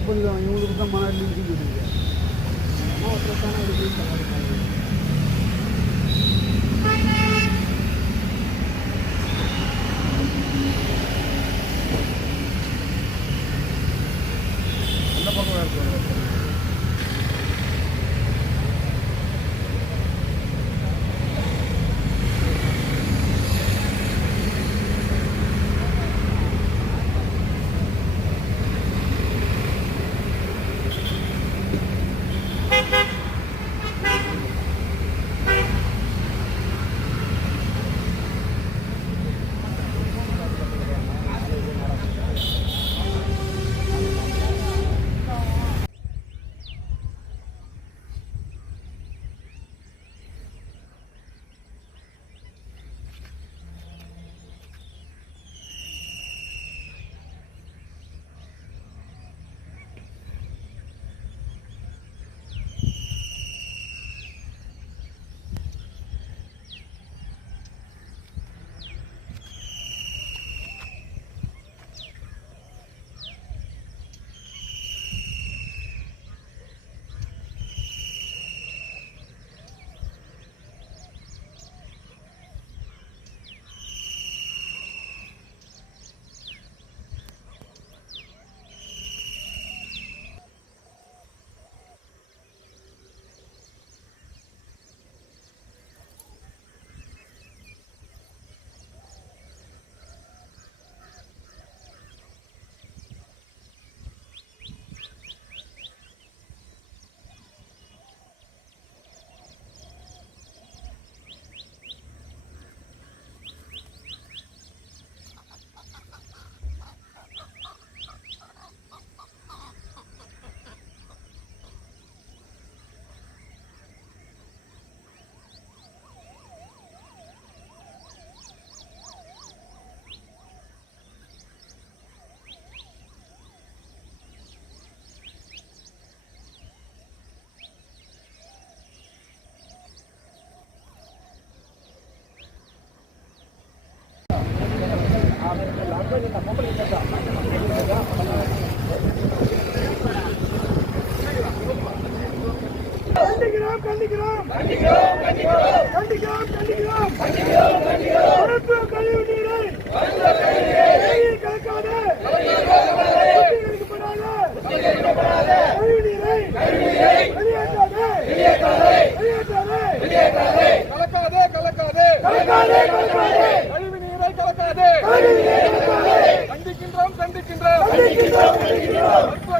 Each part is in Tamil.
கனெக்ட் பண்ணிடுவாங்க. இவங்களுக்கு தான் மணல் லிங்க் இருக்குது. அந்த பக்கம் இருக்கு.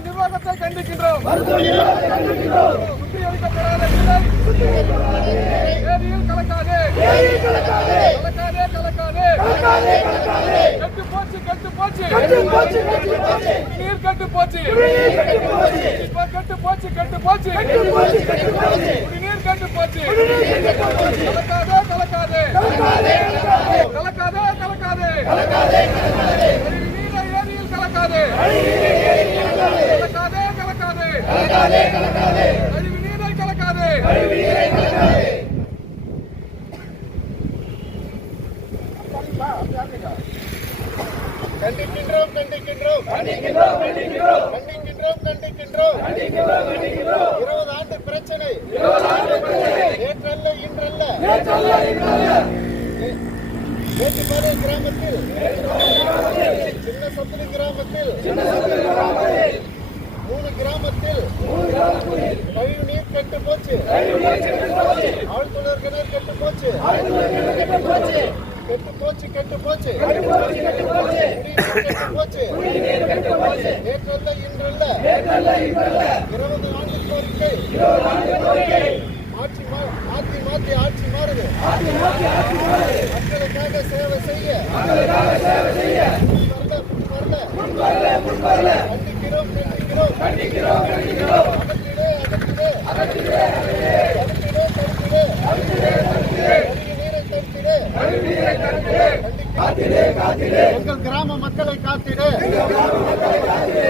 நிர்வாகத்தை கண்டிக்கின்றோம். ஏரியில் கலக்காதே, கட்டு போச்சு, நீர் கட்டு போச்சு, கட்டு போச்சு, நீர் கட்டு போச்சு. கலக்காதே, ஏரியில் கலக்காதே, கழிவு நீரை கலக்காதே. கண்டிக்கின்றோம் 20 ஆண்டு பிரச்சனை நேற்றல்ல இன்றல்ல. மேட்டுப்பாறை கிராமத்தில் சின்ன சத்துணி கிராமத்தில் 3 கிராமத்தில் கழிவு நீர் கெட்டு போச்சு, ஆழ்துளர் கிணறு கெட்டு போச்சு, கெட்டு போச்சு, நேற்றல்ல இன்றல்ல 20 ஆண்டு கோரிக்கை. மாற்றி ஆட்சி மாறுது. மக்களுக்காக சேவை செய்ய கண்டிக்கிறோம். எங்கள் கிராம மக்களை காத்திடு,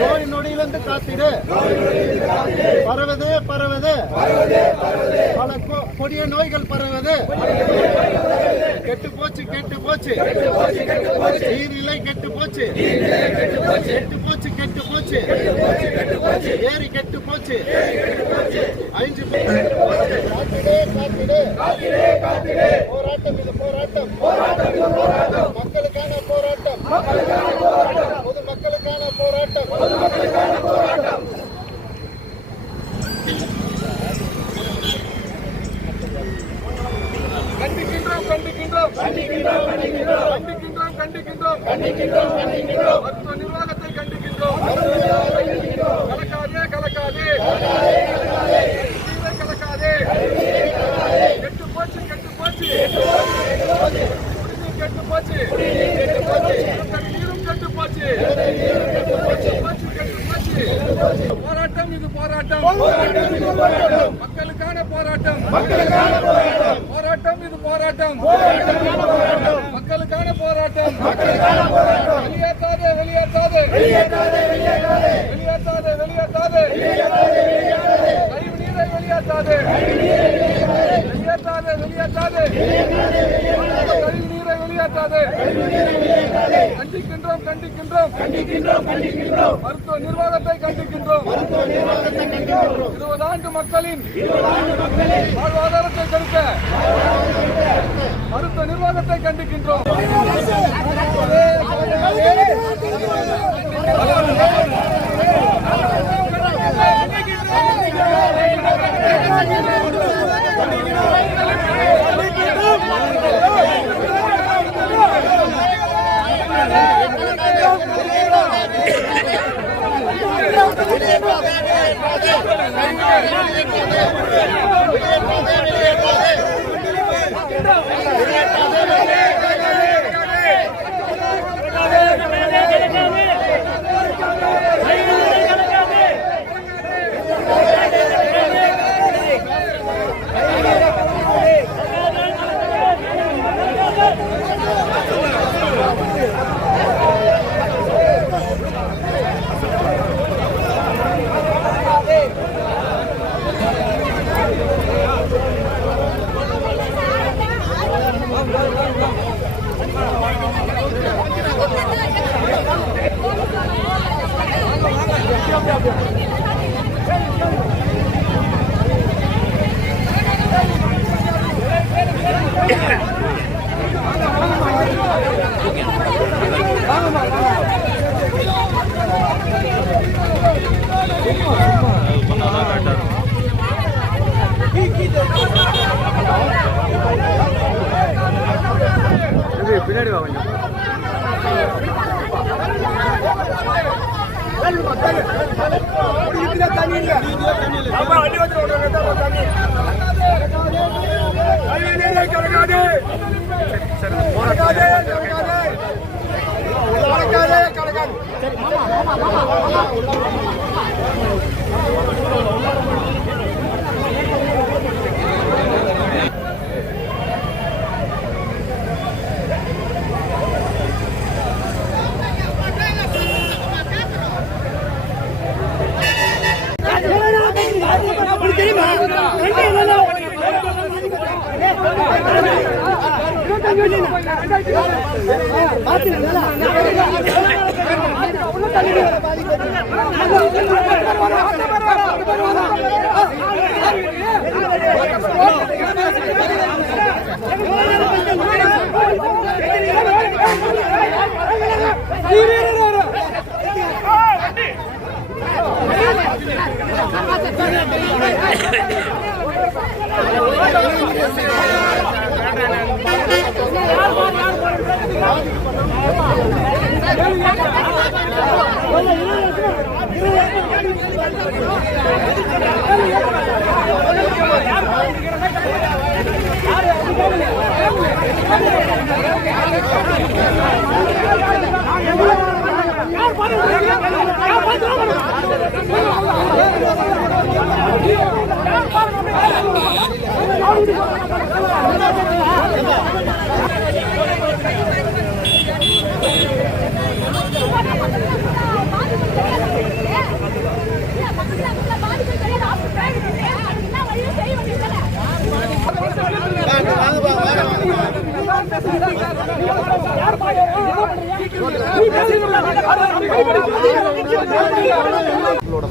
நோய் நொடியிலிருந்து காத்திடு. பரவுது கொடிய நோய்கள் பரவுவது கெட்டு போச்சு கெட்டு போச்சு நீர்நிலை கெட்டு போச்சு கெட்டு போச்சு கெட்டு போச்சு ஏரி கெட்டு போச்சு 5 போராட்டம் இது போராட்டம் மக்களுக்கான போராட்டம் பொதுமக்களுக்கான போராட்டம் கண்டிக்கின்றோம் கண்டிக்கின்றோம் கண்டிக்கின்றோம் கண்டிக்கின்றோம் கண்டிக்கின்றோம் கண்டிக்கின்றோம் கண்டிக்கின்றோம் மருத்துவ நிர்வாகத்தை கண்டிக்கின்றோம் கலக்காதே கலக்காதே கலக்காதே கெட்டு போச்சு கெட்டு போச்சு கெட்டு போச்சு நீரும் கெட்டு போச்சு போராட்டம் இது போராட்டம் மக்களுக்கான போராட்டம் போராட்டம் இது போராட்டம் மக்களுக்கான போராட்டம் வெளியேற்றாதே வெளியேற்றாதே வெளியேற்றாதே வெளியேற்றாதே கழிவு நீரை வெளியேற்றாதே வெளியேற்றாதே வெளியேற்றாதே கழிவு நீரை வெளியேற்றாதே கண்டிக்கின்றோம் கண்டிக்கின்றோம் கண்டிக்கின்றோம் கண்டிக்கின்றோம் மருத்துவ நிர்வாகத்தை கண்டிக்கின்றோம் 20 ஆண்டு மக்களின் வாழ்வாதாரத்தை தடுக்க மருத்துவ நிர்வாகத்தை கண்டிக்கின்றோம் பின்னாடி வா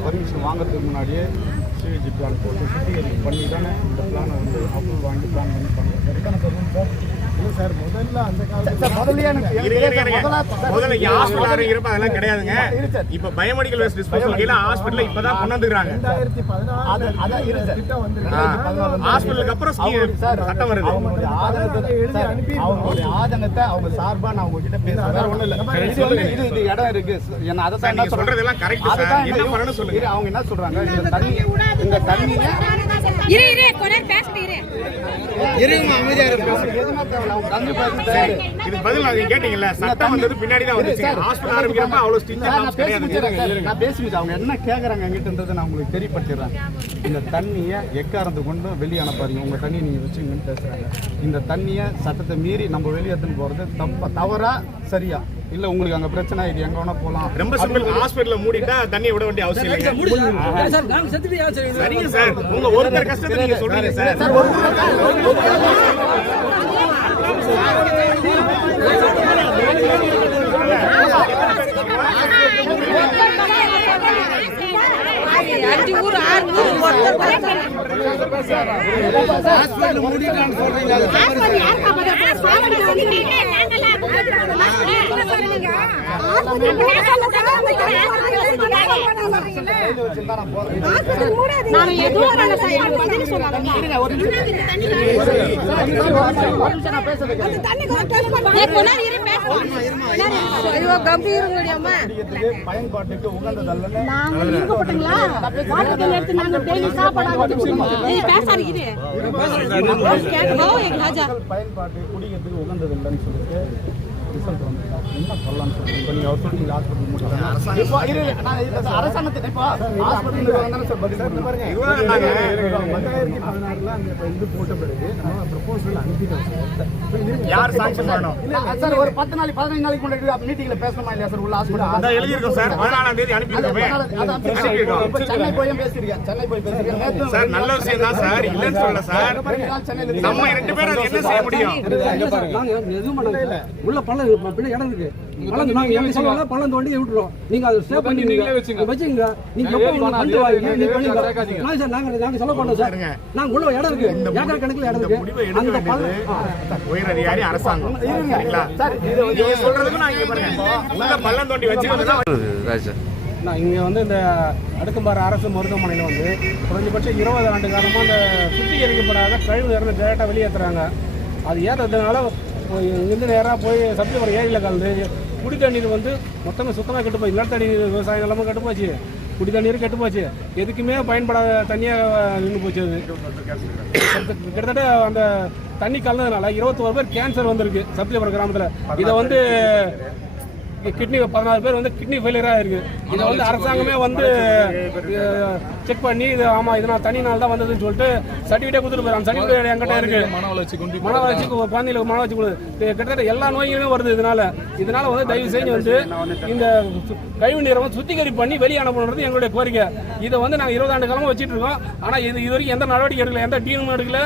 பர்மிஷன் வாங்குறதுக்கு முன்னாடியே சிவிஜி பிளான் போட்டு சுத்திகரிப்பு பண்ணி தானே இந்த பிளானை வந்து அப்ரூவல் வாங்கி பிளான் பண்ணி பண்ணுறோம் சார். இல்லை சார், முதல்ல அந்த காலத்தில் முதல்ல ஹாஸ்பிட்டல் இருப்ப அதெல்லாம் கிடையாதுங்க. இப்ப பயோமெடிக்கல் வேஸ்ட் டிஸ்போசல் கீழ ஹாஸ்பிட்டல் இப்பதான் கொண்டு வந்துறாங்க. 2016 திட்டம் வந்து ஹாஸ்பிட்டலுக்கு அப்புறம் சட்டம் வருது. அவங்களுடைய ஆதங்கத்தை அவங்க சார்பா நான் உங்ககிட்ட பேசுறேன், வேற ஒண்ணும் இல்ல. இது இடம் இருக்கு, என்ன அதை தான் என்ன சொல்றதெல்லாம் கரெக்ட் சார். என்ன பண்ணனும் சொல்லுங்க. அவங்க என்ன சொல்றாங்க, இந்த தண்ணியை இது பதில் நீங்க கேட்டீங்கல்ல, சட்டம் வந்தது பின்னாடி தான் வந்துச்சு. ஹாஸ்பிடல் ஆரம்பிக்கிறப்ப அவ்வளவு ஸ்ட்ரிக்ட்டா கிடையாது. நான் பேசுறது அவங்க என்ன கேக்குறாங்க எங்கிட்டன்றதை நான் உங்களுக்கு தெரியப்படுத்திடுறேன். இந்த தண்ணியை எக்காரந்து கொண்டு வெளியே அனுப்பாதீங்க, உங்க தண்ணியை நீங்க வச்சுங்கன்னு பேசுறாங்க. இந்த தண்ணியை சட்டத்தை மீறி நம்ம வெளியேற்றுன்னு போறது தவறா சரியா இல்ல? உங்களுக்கு அங்க பிரச்சனை, இது எங்க வேணா போலாம். ரொம்ப சிம்பிள். ஹாஸ்பிடல்ல மூடிட்டா தண்ணியை விட வேண்டிய அவசியம் இல்லை. சரிங்க சார், உங்க ஒருத்தர் கஷ்டத்தை நீங்க சொல்றீங்க சார். பயன்பாட்டுக்கு உகந்ததல்ல. பயன்பாட்டு குடிக்கிறதுக்கு உகந்ததில்லைன்னு சொல்லிட்டு ரிசல்ட் வந்து என்ன சொல்லலாம்னு சொல்லுங்க. இப்போ நீங்கள் அவர் சொல்லிட்டீங்க ஹாஸ்பிட்டல் அரசாங்கத்தை இப்போ ஹாஸ்பிட்டல் சார் பதில் பாருங்க. 2016 அந்த இது போட்ட பிறகு நம்ம ப்ரொபோசல் அனுப்பிட்டோம் யார் சாங்ஷன் பண்ணணும் சார். ஒரு 10 நாள் 15 நாளைக்கு முன்னாடி மீட்டிங்ல பேசணுமா இல்லையா சார்? உள்ள ஹாஸ்பிட்டல் அதான் எழுதியிருக்கோம் சார். 14ஆம் தேதி அனுப்பியிருக்கோம். சென்னை போய் பேசிருக்கேன், சென்னை போய் பேசிருக்கேன் சார். நல்ல விஷயம் தான் சார், இல்லைன்னு சொல்லல சார். நம்ம 2 பேரும் அது என்ன செய்ய முடியும்? உள்ள பள்ளம் இடம் இருக்கு, பள்ளம் நாங்க எப்படி சொல்லுவாங்க, பள்ளம் தோண்டி விட்டுறோம். நீங்க அதை சேவ் பண்ணி நீங்களே வச்சுங்க. நீங்க எப்போ பண்ணிட்டு வாங்க, நீங்க பண்ணுங்க சார். நாங்க செலவு பண்ணோம் சார். நாங்க உள்ள இடம் இருக்கு, ஏக்கர் கணக்குல இடம் இருக்கு. அந்த பள்ளம் உயர் அதிகாரி அரசாங்கம் சரிங்களா சார். நீங்க சொல்றதுக்கு நான் இங்க பாருங்க, உள்ள பள்ளம் தோண்டி வச்சிருந்தா நான் இங்கே வந்து இந்த அடுக்கும்பாறை அரசு மருத்துவமனையில் வந்து குறைஞ்சபட்சம் 20 ஆண்டு காலமாக அந்த சுத்திகரிக்கப்படாத கழிவு இறந்து டேரெக்டாக வெளியேற்றுறாங்க. அது ஏற்றதுனால இங்கேருந்து நேராக போய் சப்ளிமர் ஏரியில் கலந்து குடி தண்ணீர் வந்து மொத்தமே சுத்தமாக கெட்டு போச்சு. நிலத்தடி விவசாயம் எல்லாமே கெட்டு போச்சு, குடி தண்ணீர் கெட்டு போச்சு, எதுக்குமே பயன்படாத தண்ணியாக நின்று போச்சு. அது கிட்டத்தட்ட அந்த தண்ணி கலந்ததுனால 21 பேர் கேன்சர் வந்திருக்கு சப்ளிமர் கிராமத்தில். இதை வந்து கிட்னி 14 பேர் வந்து கிட்னி ஃபெயிலியராக இருக்குது. இதை வந்து அரசாங்கமே வந்து செக் பண்ணி இது ஆமாம் இது நான் தனி நாள் தான் வந்ததுன்னு சொல்லிட்டு சர்டிஃபிகேட் கொடுத்துட்டு போயிடும். அந்த சர்டிஃபிகேட் என்கிட்ட இருக்குது. மன வளர்ச்சி குழந்தைகளுக்கு மன வளர்ச்சி கொடுது கிட்டத்தட்ட எல்லா நோய்களுமே வருது. இதனால வந்து தயவு செஞ்சு வந்து இந்த கழிவு நீரை வந்து சுத்திகரிப்பு பண்ணி வெளியே அனுப்பணுன்றது எங்களுடைய கோரிக்கை. இதை வந்து நாங்கள் 20 ஆண்டு காலமாக வச்சுட்டு இருக்கோம். ஆனால் இது வரைக்கும் எந்த நடவடிக்கை எடுக்கல, எந்த டீமும் எடுக்கல,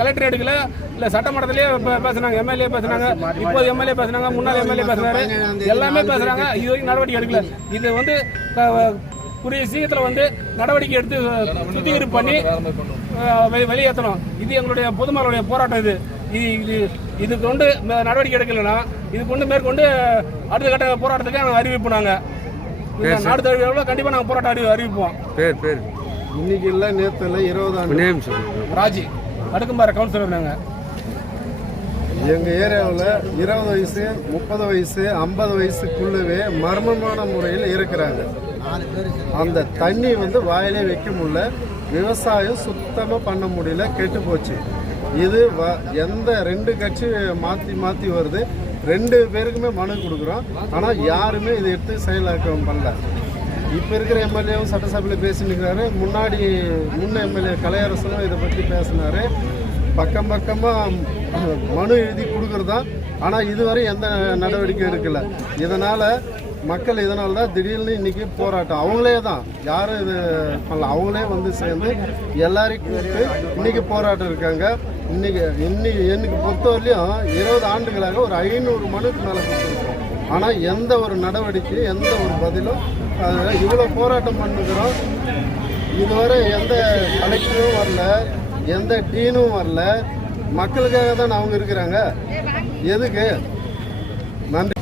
கலெக்டர் எடுக்கல, இல்லை சட்டமன்றத்திலேயே பேசுனாங்க, எம்எல்ஏ பேசுனாங்க, இப்போது எம்எல்ஏ பேசுனாங்க, முன்னாள் எம்எல்ஏ பேசுனாரு, எல்லாமே பேசுறாங்க. இது வரைக்கும் நடவடிக்கை எடுக்கல. இது வந்து குறுகிய சீக்கிரத்தில் வந்து நடவடிக்கை எடுத்து சுத்திகரிப்பு பண்ணி வெளியேற்றணும். இது எங்களுடைய பொதுமக்களுடைய போராட்டம். இது கொண்டு நடவடிக்கை எடுக்கலைன்னா இது கொண்டு மேற்கொண்டு அடுத்த கட்ட போராட்டத்துக்கு நாங்கள் அறிவிப்போம். நாங்கள் நாடு தழுவிய கண்டிப்பாக நாங்கள் போராட்டம் அறிவிப்போம். இன்னைக்கு இல்லை, நேற்று இல்லை, 20 ஆண்டு ராஜி அடுக்கும்பாறை கவுன்சிலர். நாங்கள் எங்கள் ஏரியாவில் 20 வயசு 30 வயசு 50 வயசுக்குள்ளவே மர்மமான முறையில் இருக்கிறாங்க. அந்த தண்ணி வந்து வாயிலே வைக்க முடியல, விவசாயம் சுத்தமாக பண்ண முடியல, கெட்டு போச்சு. இது எந்த 2 கட்சி மாற்றி வருது, 2 பேருக்குமே மனு கொடுக்குறோம். ஆனால் யாருமே இதை எடுத்து செயலாக்கம் பண்ணல. இப்போ இருக்கிற எம்எல்ஏவும் சட்டசபையில் பேசினுக்கிறாரு, முன்ன எம்எல்ஏ கலையரசனும் இதை பற்றி பேசினாரு. பக்கமாக மனு எழுதி கொடுக்குறதா, ஆனால் இதுவரை எந்த நடவடிக்கை எடுக்கல. இதனால் மக்கள் இதனால தான் திடீர்னு இன்னைக்கு போராட்டம். அவங்களே தான், யாரும் இது பண்ணல, அவங்களே வந்து சேர்ந்து எல்லாரையும் கூப்பிட்டு இன்னைக்கு போராட்டம் இருக்காங்க. இன்னைக்கு எனக்கு பொறுத்தவரையிலையும் 20 ஆண்டுகளாக ஒரு 500 மனுக்கு மேலே கொடுத்துருக்கோம். ஆனால் எந்த ஒரு நடவடிக்கையும் எந்த ஒரு பதிலும் இவ்வளோ போராட்டம் பண்ணுகிறோம். இதுவரை எந்த கலெக்டரும் வரல, எந்த டீனும் வரல. மக்களுக்காக தான் அவங்க இருக்கிறாங்க. எதுக்கு? நன்றி.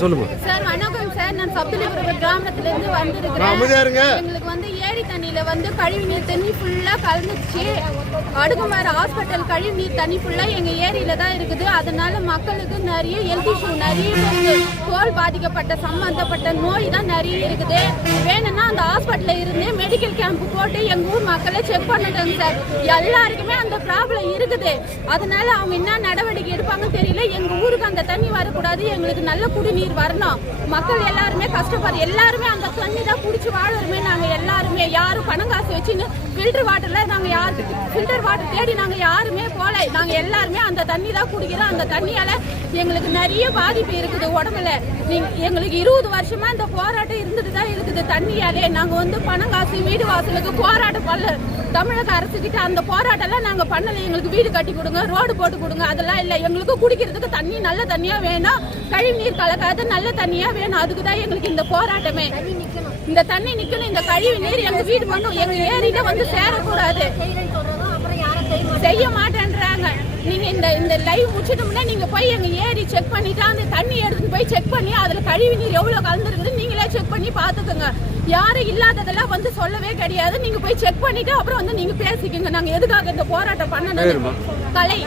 சொல்லுங்க சார். வணக்கம் சார். நான் சப்தலிபுரம் கிராமத்துல இருந்து வந்திருக்கிறேன். எங்களுக்கு வந்து ஏரி தண்ணியில வந்து கழிவுநீர் தண்ணி ஃபுல்லா கலந்துச்சு. அடுக்குமாறு ஹாஸ்பிட்டல் கழிவுநீர் தண்ணி ஃபுல்லா எங்க ஏரியில தான் இருக்குது. அதனால மக்களுக்கு நிறைய ஹெல்த் இஷ்யூ, நிறைய தோல் பாதிக்கப்பட்ட சம்பந்தப்பட்ட நோய் தான் நிறைய இருக்குது. வேணும்னா அந்த ஹாஸ்பிட்டல்ல இருந்து மெடிக்கல் கேம்ப் போட்டு எங்க ஊர் மக்களை செக் பண்ணிட்டாங்க சார். எல்லாருக்குமே அந்த ப்ராப்ளம் இருக்குது. அதனால அவங்க என்ன நடவடிக்கை எடுப்பாங்கன்னு தெரியல. எங்க ஊருக்கு அந்த தண்ணி வரக்கூடாது, எங்களுக்கு நல்ல குடிநீர் வரணும். மக்கள் எல்லாருமே கஷ்டப்படுற, எல்லாருமே அந்த தண்ணி தான் குடிச்சு வாழறமே. நாங்க எல்லாருமே யாரும் பணம் காசு வச்சுன்னு ஃபில்டர் வாட்டர்ல நாங்க ஃபில்டர் வாட்டர் தேடி நாங்க யாருமே போல. நாங்க எல்லாருமே அந்த தண்ணி தான் குடிக்கிறோம். அந்த தண்ணியால எங்களுக்கு நிறைய பாதிப்பு இருக்குது உடம்புல. எங்களுக்கு 20 வருஷமா இந்த போராட்டம் இருந்துட்டு தான் இருக்குது. தண்ணியாலே நாங்க வந்து பணம் காசு வீடு வாசலுக்கு போராட்டம் பண்ணல. தமிழக அரசு கிட்ட அந்த போராட்டம் எல்லாம் நாங்க பண்ணல. எங்களுக்கு வீடு கட்டி கொடுங்க, ரோடு போட்டு கொடுங்க, அதெல்லாம் இல்ல. எங்களுக்கு குடிக்கிறதுக்கு தண்ணி நல்ல தண்ணியா வேணும், கழிவு நீர் கலக்காத நல்ல தண்ணியா வேணும். அதுக்குதான் எங்களுக்கு இந்த போராட்டமே. இந்த தண்ணி நிக்கணும். இந்த கழிவு நீர் எங்க வீடு மட்டும் எங்க ஏரியில வந்து சேரக்கூடாது. செய்ய மாட்டேன்றாங்க. நீங்க இந்த லைவ் முடிச்சிட்டோம்னா நீங்க போய் எங்க ஏரி செக் பண்ணிட்டு அந்த தண்ணி எடுத்துட்டு போய் செக் பண்ணி அதுல கழிவு நீர் எவ்வளவு கலந்துருக்குது நீங்களே செக் பண்ணி பாத்துக்கோங்க. யாரும் இல்லாததெல்லாம் வந்து சொல்லவே கிடையாது. நீங்க போய் செக் பண்ணிட்டு அப்புறம் வந்து நீங்க பேசிக்கோங்க. நாங்க எதுக்காக இந்த போராட்டம் பண்ணணும்? கலை